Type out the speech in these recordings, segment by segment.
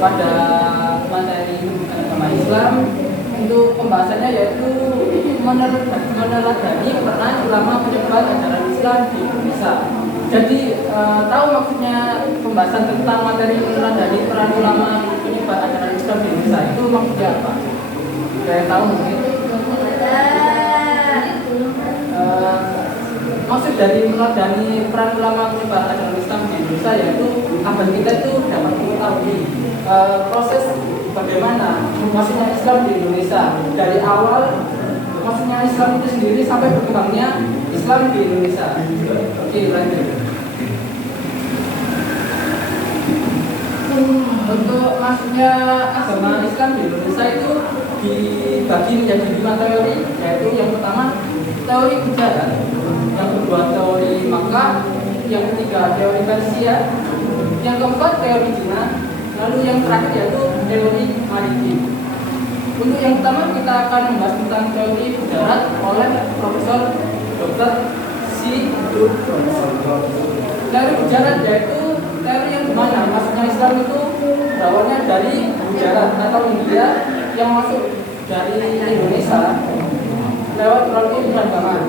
pada materi agama Islam. Untuk pembahasannya yaitu meneladani peran ulama penyebar ajaran Islam di Indonesia. Jadi tahu maksudnya pembahasan tentang materi meneladani peran ulama penyebar ajaran Islam di Indonesia itu maksudnya apa? Saya tahu mungkin. Maksud dari meneladani peran ulama penyebar ajaran Islam di Indonesia yaitu agar kita itu dapat mengetahui proses bagaimana masuknya Islam di Indonesia dari awal masuknya Islam itu sendiri sampai berkembangnya Islam di Indonesia. Oke, lanjut. Untuk masuknya agama Islam di Indonesia itu dibagi menjadi 5 teori, yaitu yang pertama teori Bujarat, yang kedua teori Makkah, yang ketiga teori Persia, yang keempat teori Cina, lalu yang terakhir yaitu teori maritim. Untuk yang pertama kita akan membahas tentang teori Bujarat oleh Profesor Dr. Si Profesor. Teori Bujarat yaitu teori yang dimana masuknya Islam itu berawalnya dari Bujarat atau India yang masuk dari Indonesia lewat melalui perdagangan.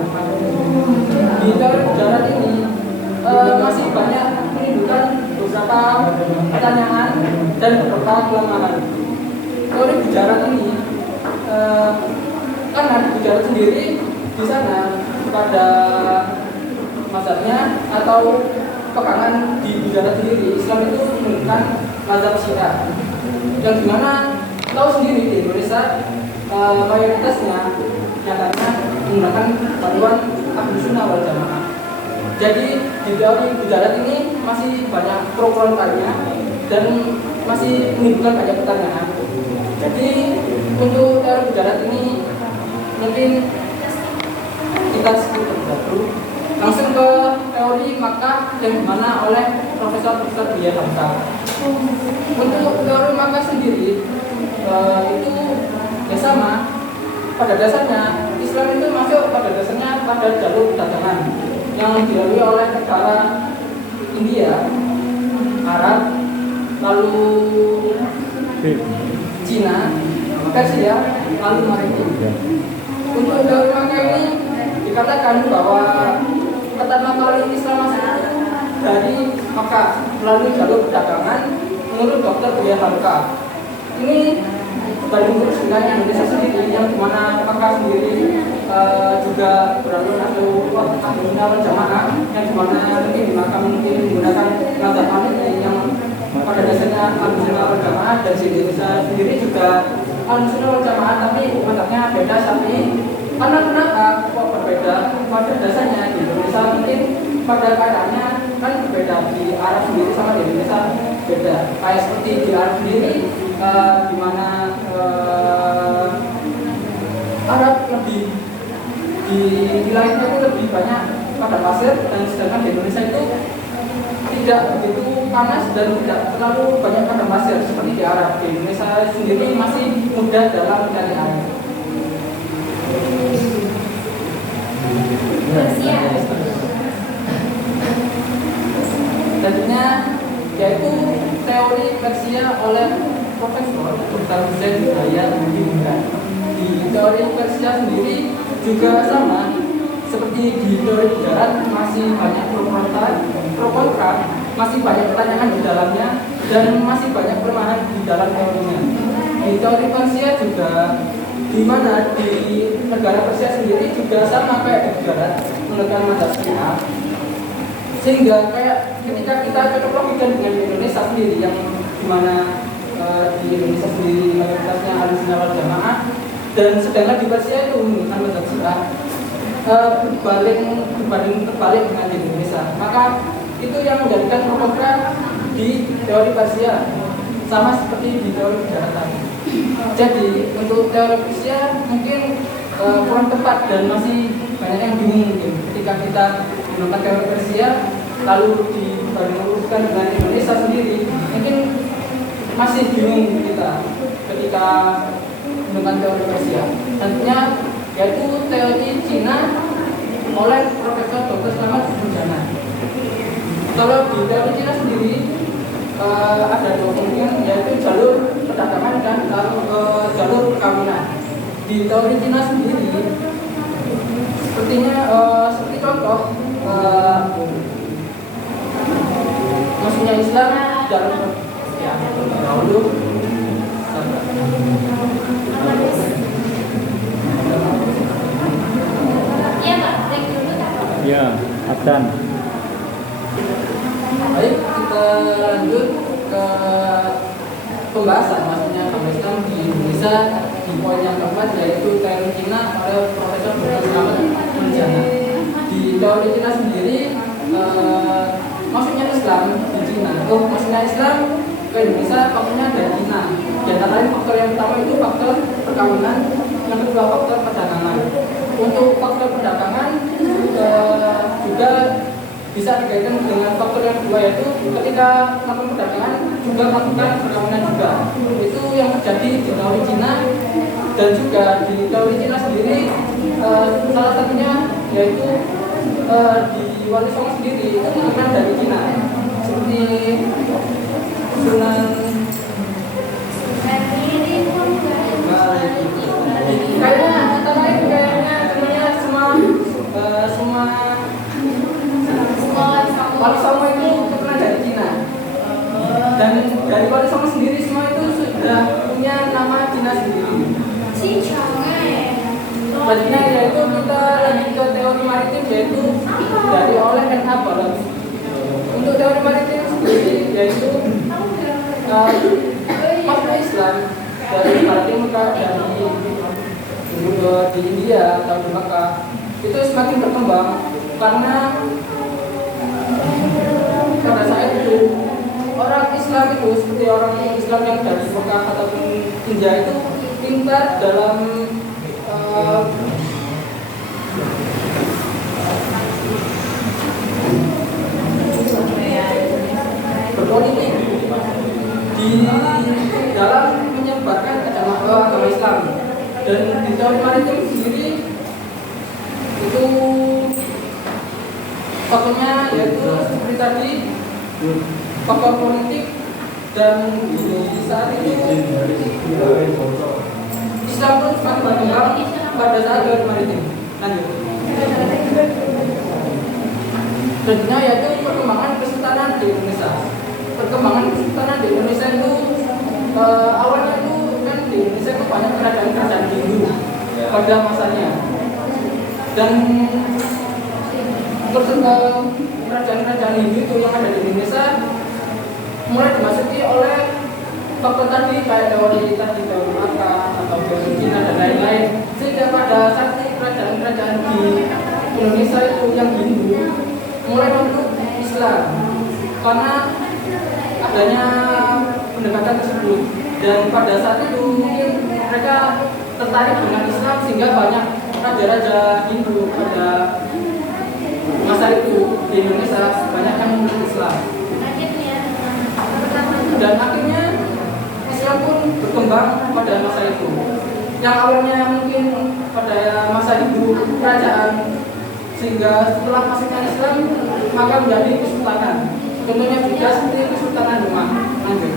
Di teori Bujarat ini masih banyak menimbulkan beberapa pertanyaan dan beberapa kelemahan. Teori Bujarat ini karena di Bujarat sendiri di sana pada mazhabnya atau pegangan di Bujarat sendiri Islam itu menggunakan mazhab Syiah, yang dimana tahu sendiri di Indonesia mayoritasnya nyatanya menggunakan panduan Ahlus Sunnah wal Jamaah. Jadi di teori Bujarat ini masih banyak pro kontranya dan masih menimbulkan banyak pertanyaan. Jadi untuk teori Bujarat ini mungkin kita skip dulu, langsung ke teori Makkah yang dimana oleh Profesor Buya Hamka. Untuk teori Makkah sendiri itu ya sama. Pada dasarnya Islam itu masuk pada dasarnya pada jalur perdagangan yang dilalui oleh negara India, Arab, lalu Cina, Persia, lalu maritim. Untuk teori Makkah ini dikatakan bahwa pertama kali Islam masuk dari Makkah melalui jalur perdagangan menurut Dr. Buya Hamka. Ini banding lurus dengan Indonesia sendiri, yang dimana Makkah sendiri juga beralur atau Ahlus Sunnah wal Jamaah, yang dimana mungkin di Makkah mungkin menggunakan mazhab Hanafi yang pada dasarnya Ahlus Sunnah wal Jamaah, dan di Indonesia sendiri juga Ahlus Sunnah wal Jamaah tapi mazhabnya beda. Tapi karena kenapa kok berbeda? Pada dasarnya di Indonesia mungkin pada keadaannya kan berbeda, di Arab sendiri sama di Indonesia beda. Kayak seperti di Arab sendiri di mana Arab lebih di wilayahnya itu lebih banyak padang pasir, dan sedangkan di Indonesia itu tidak begitu panas dan tidak terlalu banyak padang pasir seperti di Arab. Di Indonesia sendiri masih mudah dalam mencari air. Selanjutnya yaitu teori Persia oleh Profesor Dr. Zain Hidayat Budiman. Di teori Persia sendiri juga sama seperti di teori Bujarat, masih banyak pro kontra, masih banyak pertanyaan di dalamnya, dan masih banyak kelemahan di dalam teorinya. Di teori Persia juga di mana di negara Persia sendiri juga sama kayak di Bujarat menggunakan mazhab Syiah, sehingga kayak ketika kita cocok logikan dengan Indonesia sendiri yang dimana di Indonesia sendiri mayoritasnya Ahlus Sunnah wal Jamaah, dan sedangkan di Persia itu menggunakan mazhab Syiah, berbanding terbalik dengan di Indonesia. Maka itu yang menjadikan pro kontra di teori Persia, sama seperti di teori Bujarat tadi. Jadi untuk teori Persia mungkin kurang tepat dan masih banyak yang bingung mungkin ketika kita menggunakan teori Persia lalu dibanding luruskan dengan Indonesia sendiri, mungkin masih bingung kita ketika menggunakan teori Persia. Tentunya yaitu teori Cina oleh Profesor Dr. Slamet Mujana. Kalau di teori Cina sendiri ada dua kemungkinan, yaitu jalur perdagangan dan jalur perkawinan. Di teori Cina sendiri, sepertinya seperti contoh, maksudnya Islam dalam ya dahulu. Ya, Abdan. Baik, kita lanjut ke pembahasan maksudnya agama Islam di Indonesia di poin yang keempat, yaitu teori Cina oleh Profesor Dr. Slamet Muljana. Di teori Cina sendiri, maksudnya Islam di Cina, maksudnya Islam ke Indonesia faktornya dari Cina. Di antara lain faktor yang pertama itu faktor perkawinan, yang kedua faktor perdagangan. Untuk faktor perdagangan juga bisa dikaitkan dengan faktor yang kedua, yaitu ketika melakukan perdagangan juga melakukan perkawinan juga. Itu yang terjadi di teori Cina, dan juga di teori Cina sendiri salah satunya yaitu di Wali Songo sendiri itu mengenal dari Cina, seperti Sunan kayaknya semua Wali Songo itu terkenal dari Cina, dan dari Wali Songo sendiri semua itu sudah punya nama Cina sendiri. Selanjutnya yaitu kita lanjut ke teori maritim, yaitu dari Oleh dan Abarat. Untuk teori maritim sendiri yaitu makna Islam dari maritim di India atau di Mekah itu semakin berkembang, karena pada saat itu orang Islam itu seperti orang Islam yang dari Mekah ataupun India itu pintar dalam berpolitik di dalam menyebarkan agama Islam. Dan di teori maritim sendiri itu faktornya yaitu seperti tadi faktor politik, dan di saat itu Islam pun semakin berkembang pada saat teori maritim. Lanjut. Selanjutnya yaitu perkembangan kesultanan di Indonesia. Perkembangan kesultanan di Indonesia itu awalnya itu kan di Indonesia itu banyak kerajaan-kerajaan Hindu pada masanya, dan kerajaan-kerajaan Hindu itu yang ada di Indonesia mulai dimasuki oleh faktor tadi kayak teori Maka atau teori Cina dan lain-lain, sehingga pada saat kerajaan-kerajaan di Indonesia itu yang Hindu mulai memeluk Islam karena adanya pendekatan tersebut. Dan pada saat itu mungkin mereka tertarik dengan Islam sehingga banyak raja-raja Hindu pada masa itu di Indonesia banyak yang memeluk Islam. Dan akhirnya Islam pun berkembang pada masa itu. Yang awalnya mungkin pada masa Hindu kerajaan, sehingga setelah masuknya Islam maka menjadi kesultanan. Contohnya juga seperti Kesultanan Demak. Lanjut.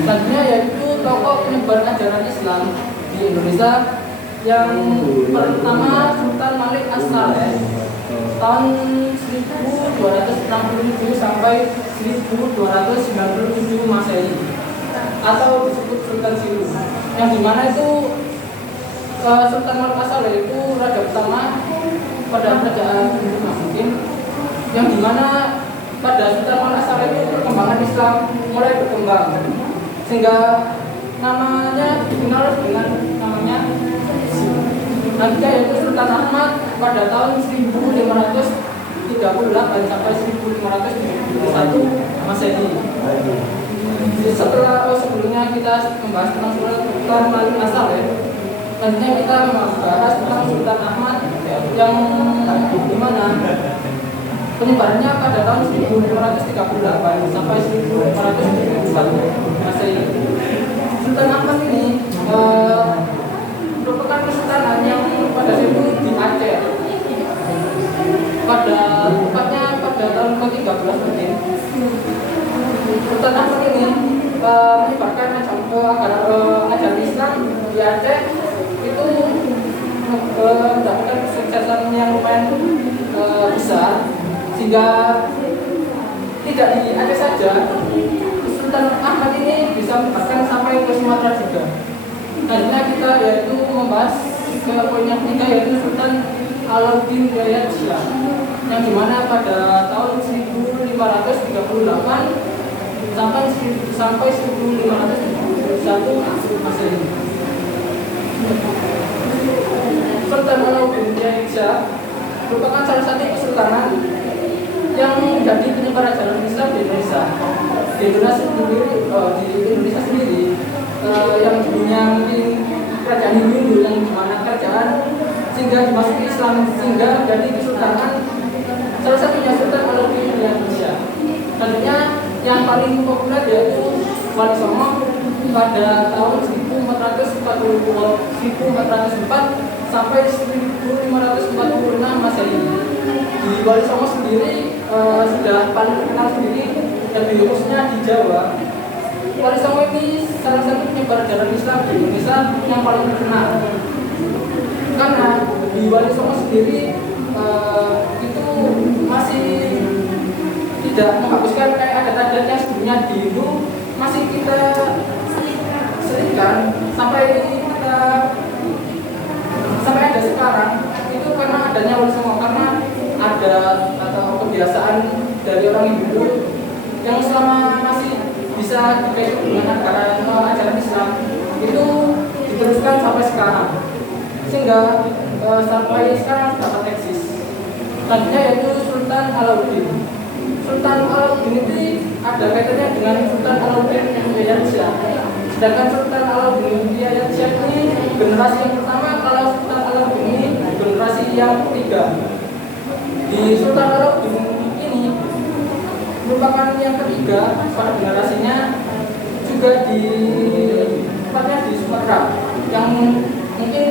Selanjutnya yaitu tokoh penyebar ajaran Islam di Indonesia. Yang pertama Sultan Malik As-Saleh tahun 1267 sampai 1297 Masehi, atau disebut Sultan Silu, yang dimana itu Sultan Malik As-Saleh itu raja pertama pada kerajaan Hindu mungkin, yang dimana pada Sultan Malik As-Saleh itu perkembangan Islam mulai berkembang sehingga namanya dikenal dengan namanya Nabinya yaitu Sultan Ahmad pada tahun 1538 sampai 1571 Masehi. Sebelumnya kita membahas tentang Sultan Malik As-Saleh, selanjutnya kita membahas tentang Sultan Ahmad yang dimana penyebarannya pada tahun 1538 sampai 1571 Masehi. Sultan Ahmad ini merupakan kesultanan yang pada saat itu di Aceh. 13 mungkin. Sultan Ahmad ini menyebarkan ajaran Islam di Aceh itu mendapatkan kesuksesan yang lumayan besar, sehingga tidak di Aceh saja, Sultan Ahmad ini bisa menyebarkan sampai ke Sumatera juga. Selanjutnya kita yaitu membahas ke poin yang ketiga, yaitu Sultan Alauddin Hidayat Shah, yang dimana pada tahun 1538 sampai 1571 Masehi. Sultan Alauddin Hidayat Shah merupakan salah satu kesultanan yang menjadi penyebar ajaran Islam di Indonesia. Di Indonesia sendiri, yang dulunya mungkin kerajaan Hindu yang dimana kerajaan sehingga dimasuki Islam sehingga menjadi kesultanan. Salah satunya Sultan Alauddin Hidayat Shah. Selanjutnya yang paling populer yaitu Wali Songo pada tahun 1404 sampai 1546 Masehi. Di Wali Songo sendiri sudah paling terkenal sendiri, dan khususnya di Jawa. Wali Songo ini salah satu penyebar ajaran Islam di Indonesia yang paling terkenal. Karena di Wali Songo sendiri itu masih tidak menghapuskan kayak adat-adat yang sebelumnya di Hindu masih kita selipkan sampai ada sekarang. Itu karena adanya Wali Songo, karena ada atau kebiasaan dari orang Hindu yang selama masih bisa dikaitkan dengan ajaran Islam itu diteruskan sampai sekarang, sehingga sampai sekarang dapat eksis. Selanjutnya yaitu Sultan Alauddin. Sultan Alauddin ini ada kaitannya dengan Sultan Alauddin Hidayat Shah. Sedangkan Sultan Alauddin Hidayat Shah ini generasi yang pertama, kalau Sultan Alauddin ini generasi yang ketiga. Di Sultan Alauddin ini merupakan yang ketiga pada generasinya, juga di tempatnya di Sumatera yang mungkin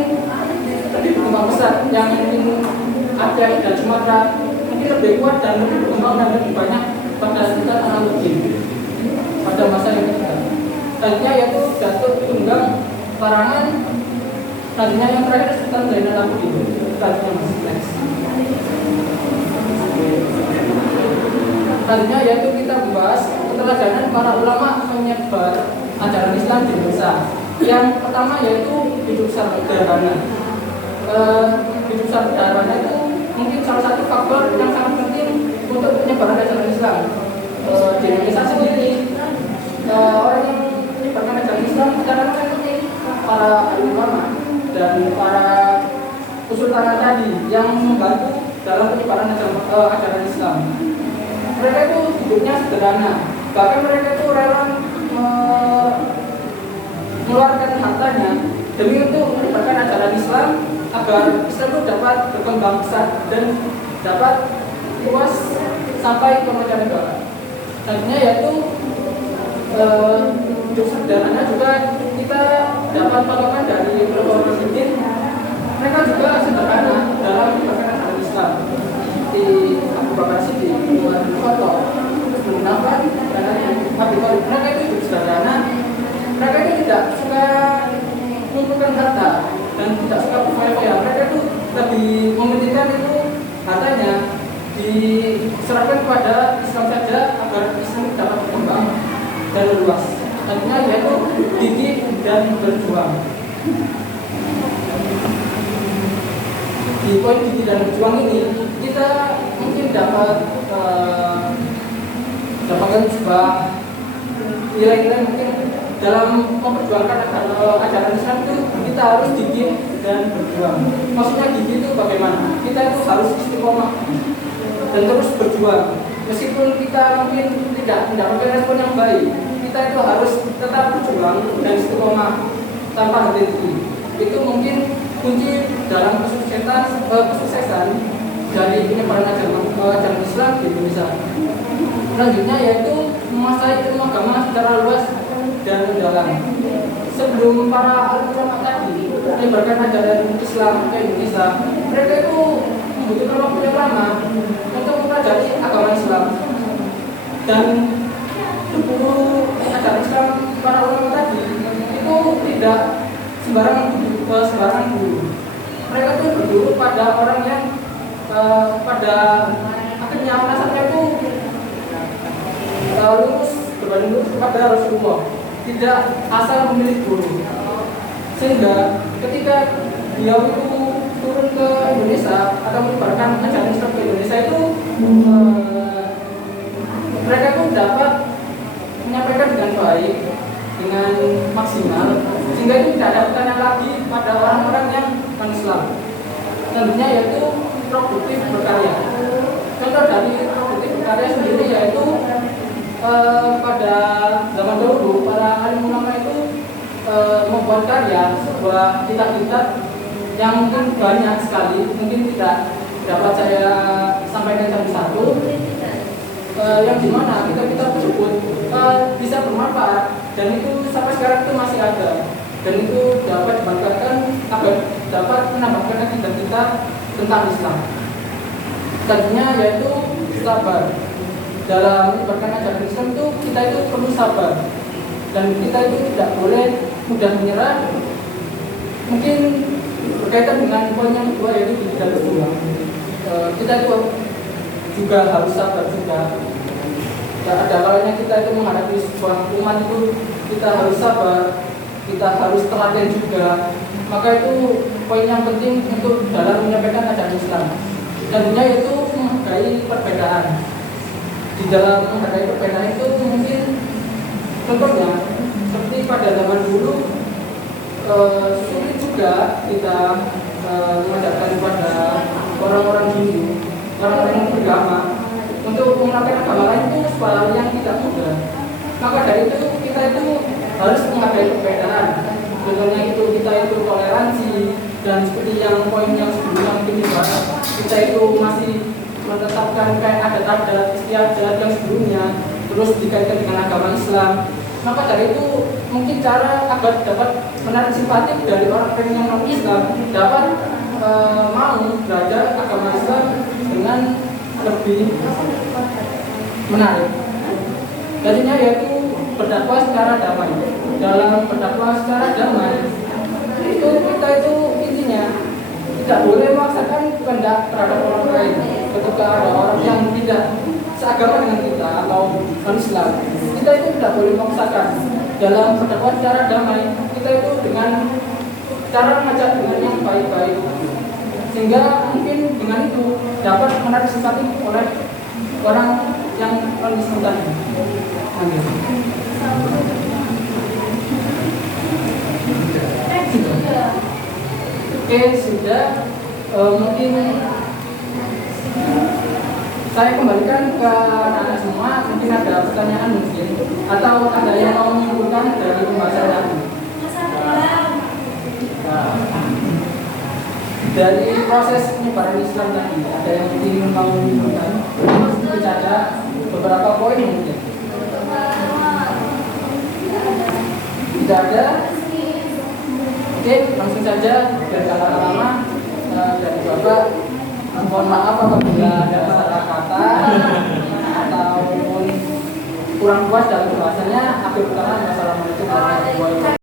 lebih berkembang pesat, yang mungkin Aceh dan Sumatera mungkin lebih kuat dan lebih berkembang dan lebih banyak pada Sultan Alauddin pada masa yang ketiga. Selanjutnya yaitu Datuk Tunggang Parangan. Selanjutnya yang terakhir Sultan Zainal Abidin. Selanjutnya masih next. Selanjutnya yaitu kita membahas keteladanan para ulama menyebar ajaran Islam di Indonesia. Yang pertama yaitu hidup sederhana. Hidup sederhana itu mungkin salah satu faktor yang sangat penting untuk penyebaran ajaran Islam. Di Indonesia sendiri, orang yang menyebarkan ajaran Islam secara penting para ulama dan para kesultanan tadi yang membantu dalam penyebaran ajaran Islam. Mereka itu hidupnya sederhana, bahkan mereka itu rela mengeluarkan hartanya demi untuk menyebarkan ajaran Islam agar Islam itu dapat berkembang besar dan dapat luas sampai ke mancanegara. Selanjutnya yaitu hidup sederhana juga kita dapat patokan dari beberapa presiden. Mereka juga sederhana dalam menyebarkan ajaran Islam. Di Abu Bakar Siddiq, Umar bin Khattab, Utsman bin Affan, dan Abu Bakar. Mereka itu hidup sederhana. Mereka itu tidak suka mengumpulkan harta dan tidak suka berfoya-foya. Mereka itu lebih mementingkan itu hartanya diserahkan kepada Islam saja agar Islam dapat berkembang dan luas. Selanjutnya yaitu gigih dan berjuang. Di poin gigih dan berjuang ini kita mungkin dapatkan sebuah nilai-nilai mungkin dalam memperjuangkan ajaran Islam itu kita harus gigih dan berjuang. Maksudnya gigih itu bagaimana? Kita itu harus istiqomah dan terus berjuang. Meskipun kita mungkin tidak mendapatkan respon yang baik, kita itu harus tetap berjuang dan istiqomah tanpa henti. Itu mungkin kunci dalam kesuksesan dari penyebaran ajaran Islam di Indonesia. Selanjutnya yaitu menguasai ilmu agama secara luas dan mendalam. Sebelum para ulama tadi menyebarkan ajaran Islam ke Indonesia, mereka itu membutuhkan waktu yang lama untuk mempelajari agama Islam. Dan guru ajaran Islam para ulama tadi itu tidak sembarang guru. Mereka itu berguru pada orang yang pada akhirnya nasabnya itu lurus berbanding lurus kepada Rasulullah, tidak asal memilih guru. Sehingga ketika beliau itu turun ke Indonesia atau menyebarkan ajaran Islam ke Indonesia itu mereka itu dapat menyampaikan dengan baik, dengan maksimal, sehingga itu tidak ada pertanyaan lagi pada orang-orang yang non-Islam. Tentunya yaitu produktif berkarya. Contoh dari produktif berkarya sendiri yaitu pada zaman dahulu para alim ulama itu membuat karya sebuah kitab-kitab yang mungkin banyak sekali, mungkin tidak dapat saya sampaikan satu-satu, yang dimana kitab-kitab tersebut bisa bermanfaat dan itu sampai sekarang itu masih ada dan itu dapat dimanfaatkan agar dapat menambahkan akidah kita tentang Islam. Tadinya yaitu sabar. Dalam menyebarkan ajaran Islam itu kita itu perlu sabar dan kita itu tidak boleh mudah menyerah. Mungkin berkaitan dengan poin yang kedua yaitu di dalam rumah, kita itu juga harus sabar juga. Ada kalanya kita itu menghadapi sebuah umat itu kita harus sabar, kita harus telaten juga. Maka itu poin yang penting untuk dalam menyampaikan ajaran Islam. Tentunya itu menghargai perbedaan. Di dalam menghargai perbedaan itu mungkin contohnya seperti pada zaman dulu sulit juga kita mengajarkan kepada orang-orang Hindu, orang-orang yang beragama untuk menggunakan agama lain itu sebuah yang tidak mudah. Maka dari itu kita itu harus menghargai perbedaan. Contohnya itu kita itu toleransi dan seperti yang poin yang sebelumnya mungkin dibahas, kita itu masih menetapkan kayak adat-adat istiadat yang sebelumnya terus dikaitkan dengan agama Islam. Maka dari itu mungkin cara agar dapat menarik simpati dari orang yang non Islam dapat mau belajar agama Islam dengan lebih menarik. Jadinya yaitu berdakwah secara damai. Dalam berdakwah secara damai itu kita itu intinya tidak boleh memaksakan kehendak terhadap orang lain. Ketika ada orang yang tidak seagama dengan kita atau non-Islam, kita itu tidak boleh memaksakan. Dalam berdakwah secara damai, kita itu dengan cara mengajak dengan yang baik-baik, sehingga mungkin dengan itu dapat menarik simpati oleh orang yang non-Islam tadi. Oke, sudah. Mungkin saya kembalikan ke anak-anak semua. Mungkin ada pertanyaan mungkin, atau ada yang mau menyimpulkan dari pembahasan tadi. Dari proses penyebaran Islam tadi, ada yang ingin mau menyimpulkan? Mungkin saja beberapa poin mungkin. Tidak ada. Oke, langsung saja dan lama-lama dari Bapak. Mohon maaf apabila ada salah kata ataupun kurang puas dalam bahasanya. Akhir kata, wassalamualaikum warahmatullahi wabarakatuh.